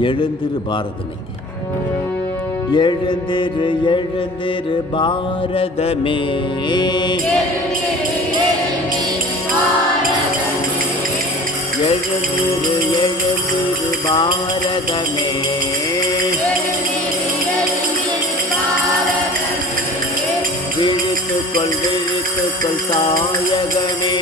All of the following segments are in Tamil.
எழுந்திரு பாரதமே. எழுந்திரு எழுந்திரு பாரதமே. எழுந்திரு எழுந்திரு பாரதமே. விழித்துக்கொள் விழித்துக்கொள் தாயகமே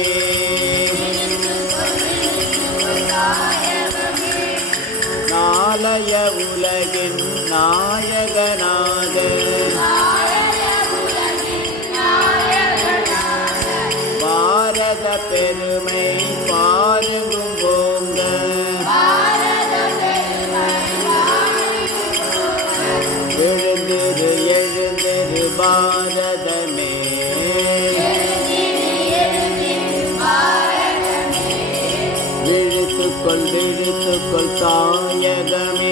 உலகின் நாயகனாக. பாரத பெருமை பாருங்கும் போங்க. எழுந்திரு எழுந்திரு பாரதமே. விழித்துக்கொள் விழித்துக்கொள் தாயகமே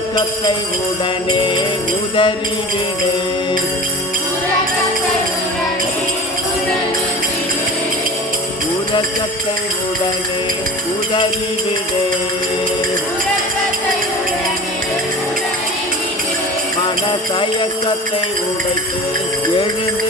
உறக்கத்தை உடனே உதறிவிடு. உறக்கத்தை உடனே உதறிவிடு. மன தயக்கத்தை உடைத்து எழுந்து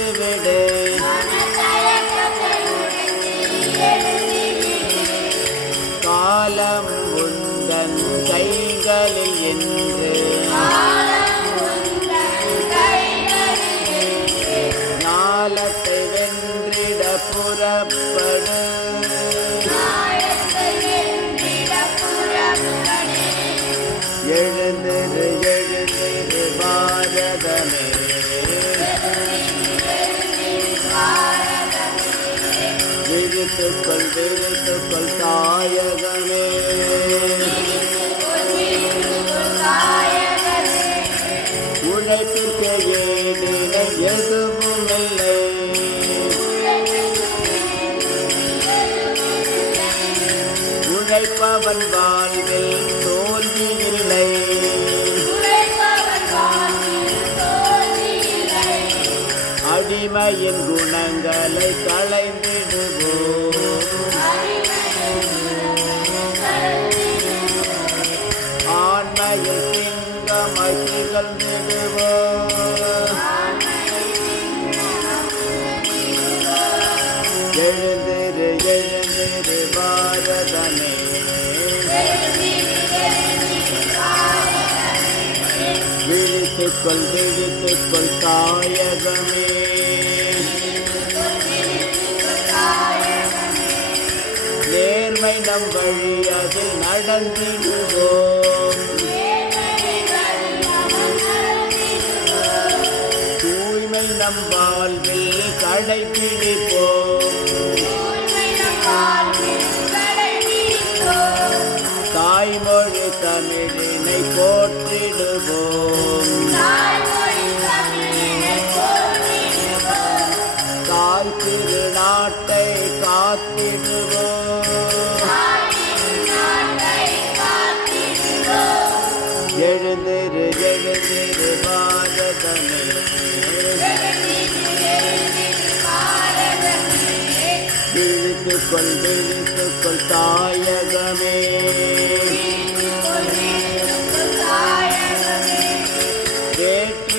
உழைப்பவன் வாழ்வில் தோல்வி இல்லை அடிமையின் குணங்களை களைந்திடுவோம். விழித்துக்கொள் விழித்துக்கொள் தாயகமே. நேர்மை நம் வழி அதில் நடந்திடுவோம் தூய்மை நம் வாழ்வில் கடைபிடிப்போம் தாய்மொழி தமிழினை போற்றிடுவோம். தாய் திருநாட்டை காத்திடுவோம். எழுந்திரு எழுந்திரு பாரதமே. விழித்துக்கொள் விழித்துக்கொள் தாயகமே.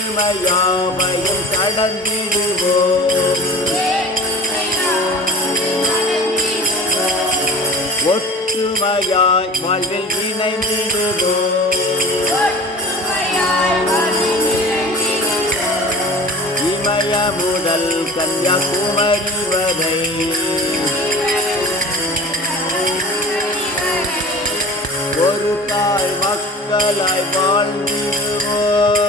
வேற்றுமையாமையும் கடந்திடுவோம். ஒற்றுமையாய் வாழ்வில் இணைந்திடுவோம். இமய முதல் கன்யாகுமரி வரை. ஒரு தாய் மக்களாய் வாழ்ந்திடுவோம்.